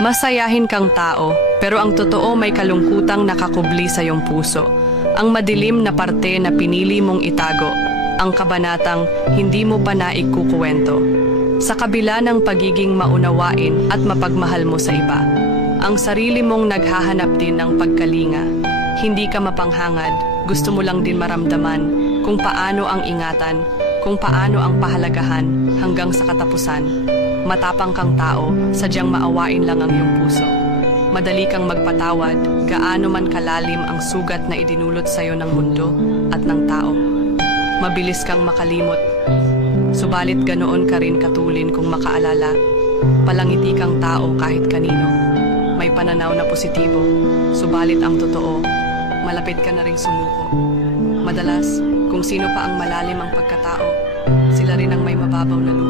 Masayahin kang tao, pero ang totoo may kalungkutang nakakubli sa iyong puso. Ang madilim na parte na pinili mong itago, ang kabanatang hindi mo pa naikukuwento. Sa kabila ng pagiging maunawain at mapagmahal mo sa iba, ang sarili mong naghahanap din ng pagkalinga. Hindi ka mapanghangad, gusto mo lang din maramdaman kung paano ang ingatan, kung paano ang pahalagahan hanggang sa katapusan. Matapang kang tao, sadyang maawain lang ang iyong puso. Madali kang magpatawad, gaano man kalalim ang sugat na idinulot sa iyo ng mundo at ng tao. Mabilis kang makalimot, subalit ganoon ka rin katulin kung makaalala. Palangiti kang tao kahit kanino. May pananaw na positibo, subalit ang totoo, malapit ka na ring sumuko. Madalas, kung sino pa ang malalim ang pagkatao, sila rin ang may mababaw na luha.